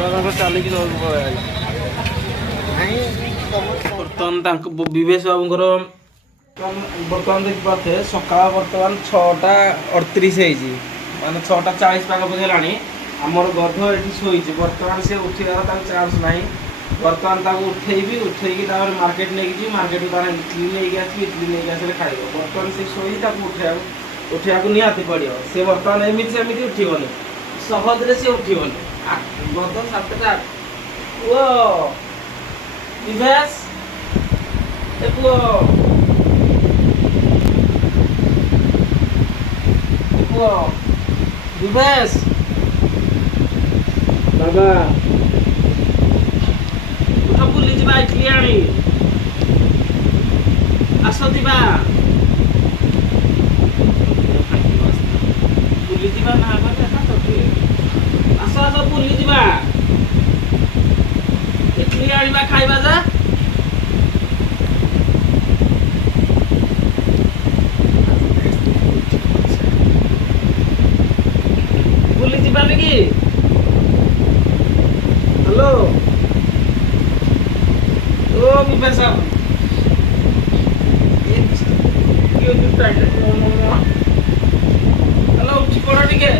चलिक बर्तमान विवेश बाबूर बर्तमान देखी पारे सका बर्तमान 6:38 माने 6:40 पाखापाखि है आमर गध ये शोई बर्तमान से उठार चान्स ना बर्तमान उठेबी उठेकी मार्केट नहीं मार्केट तार इडली नहीं आसि इडली नहीं आसे खाइब बर्तमान से शोई उठा निहाती पड़ो से बर्तमान एमती सेमती उठन सहजरे सी उठन गद 7टा पुओ बभेश ए पुओ पुओ बभेश बाबा उठ बुली जा इडली आनी आस दिबा बुली जा ना आस आस बुली जा इडली आनिबा खाइबा जा बुली जा कि हेलो ओ बभेश साहब हेलो उठी पड़ टिके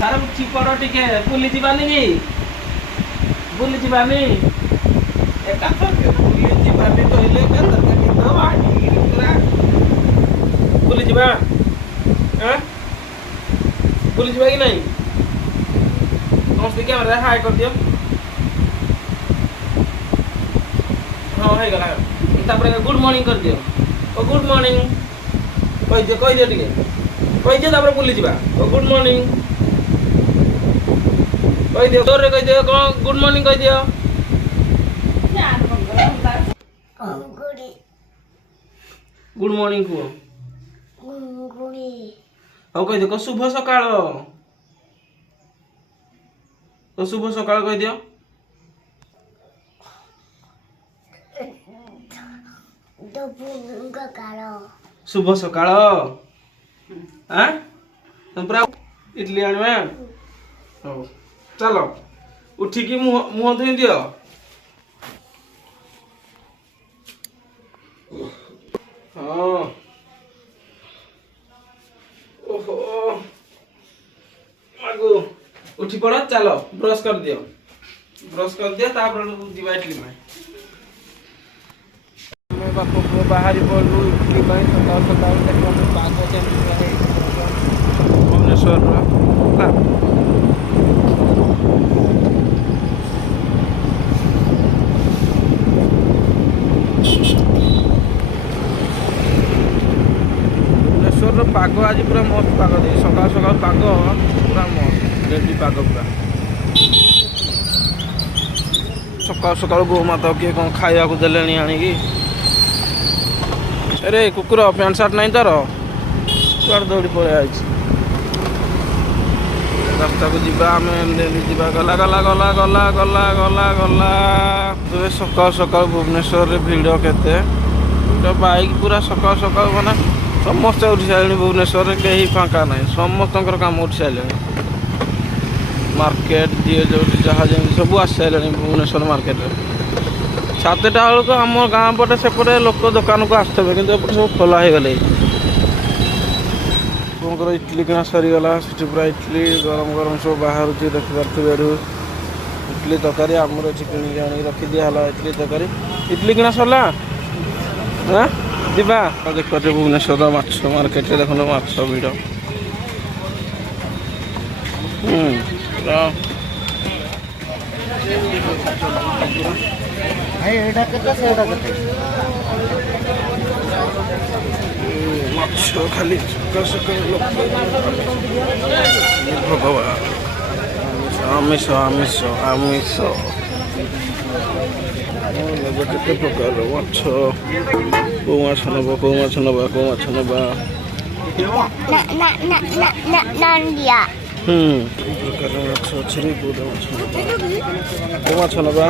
तार उठी पड़ टिके बुली जानी बुली जानी बुली जानी कहले बुली जा बुली जा कि नहीं समस्त क्या हाय कर दियो हाँ हो गला गुड मॉर्निंग कर दियो ओ गुड मॉर्निंग कह दियो टिके कह दियो बुली जा ओ गुड मॉर्निंग कह दियो जोर रे कह दियो कौन गुड मॉर्निंग कह दियो गुड मॉर्निंग को ଆଉ କହିଦିଅ କ ଶୁଭ ସକାଳ ତ ଶୁଭ ସକାଳ କହିଦିଅ ଶୁଭ ସକାଳ ଆଁ ପୁରା ଇଡଲି ଆଣିବା ହଉ ଚାଲ ଉଠିକି ମୁହଁ ଧୋଇ ଦିଅ ହଁ ओहो आगो उठी पड़ चलो ब्रश कर दियो तापर जीवा इडली में मैं बापू को बाहरी पड़लु इडली में सकाल सकाल देखो पाग भुवनेश्वर ना पाग आज पूरा मस्त पाग दे सकाल सकाल पाग पूरा मस्त रेडी पाग पूरा सकाल सकाल गो माता किए कौन खाया को देले आनिकी अरे कुकुर पैंट सार्ट नहीं तार कुआड़ दौड़ी पड़े आई रास्ता को जीवा आम जीवा गला गला गला गला गला गला गला सकाल सकाल भुवनेश्वर भिड़ केते बाइक पूरा सकाल सकाल माना समस्ते उठी सारे भुवनेश्वर कहीं फाँका ना समस्त काम उठी सारे मार्केट जी जो जहाँ जमी सब आसी सारे भुवनेश्वर मार्केट 7टा बेलू आम गाँ पटे सेपटे लोक दुकान को आसते कि सब खोला हो गले इडली किना सरीगला से पूरा इडली गरम गरम सब बाहर देखिपे इडली तरकारी आमर ये किणी आनी रखी दिहला इडली तरकारी इडली किना सरला हाँ दिबा देख भुवनेश्वर माछ मार्केट देख माछ भिड़ माछ खाली भगवान आमिष आमिष आमिष केते प्रकार माछ को माछ नबा को माछ नबा को माछ नबा प्रकार माछ अछि रे को माछ नबा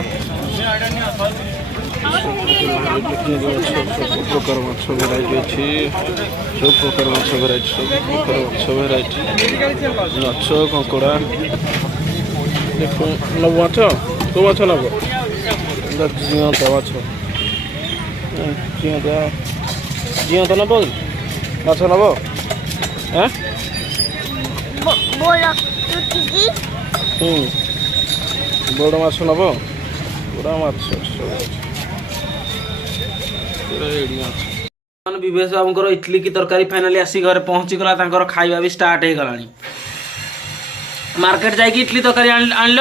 ସବୁ ପ୍ରକାର ମାଛ ଭେରାଇଟି ଅଛି। ସବୁ ପ୍ରକାର ମାଛ ଭେରାଇଟି ମାଛ କଙ୍କଡ଼ା ନବ ମାଛ କେଉଁ ମାଛ ନବ ଜିଅନ୍ତା ମାଛ ଜିଅନ୍ତା ନବ ମାଛ ନବ ବଡ଼ ମାଛ ନବ ବଡ଼ ମାଛ ବିବେଶ ବାବୁଙ୍କର ଇଟଲି କି ତରକାରୀ ଫାଇନାଲି ଆସି ଘରେ ପହଞ୍ଚିଗଲା। ତାଙ୍କର ଖାଇବା ବି ଷ୍ଟାର୍ଟ ହେଇଗଲାଣି। ମାର୍କେଟ ଯାଇକି ଇଟଲି ତରକାରୀ ଆଣିଲ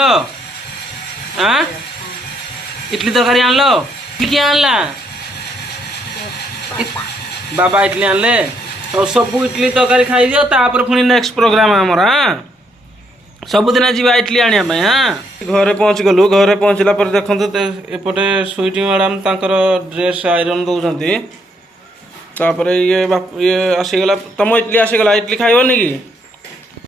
ଇଟଲି ତରକାରୀ ଆଣିଲ କିଏ ଆଣିଲା ବାବା ଇଟଲି ଆଣିଲେ। ସବୁ ଇଟଲି ତରକାରୀ ଖାଇଦିଅ ତାପରେ ପୁଣି ନେକ୍ସଟ ପ୍ରୋଗ୍ରାମ ଆମର ସବୁଦିନ ଯିବା ଇଟଲି ଆଣିବା ପାଇଁ ଘରେ ପହଞ୍ଚିଗଲୁ। ଘରେ ପହଞ୍ଚିଲା ପରେ ଦେଖନ୍ତୁ ଏପଟେ ସୁଇଟି ମ୍ୟାଡ଼ାମ ତାଙ୍କର ଡ୍ରେସ୍ ଆଇରନ୍ ଦେଉଛନ୍ତି। ତାପରେ ଇଏ ଆସିଗଲା ତମ ଇଟଲି ଆସିଗଲା। ଇଟଲି ଖାଇବନି କି?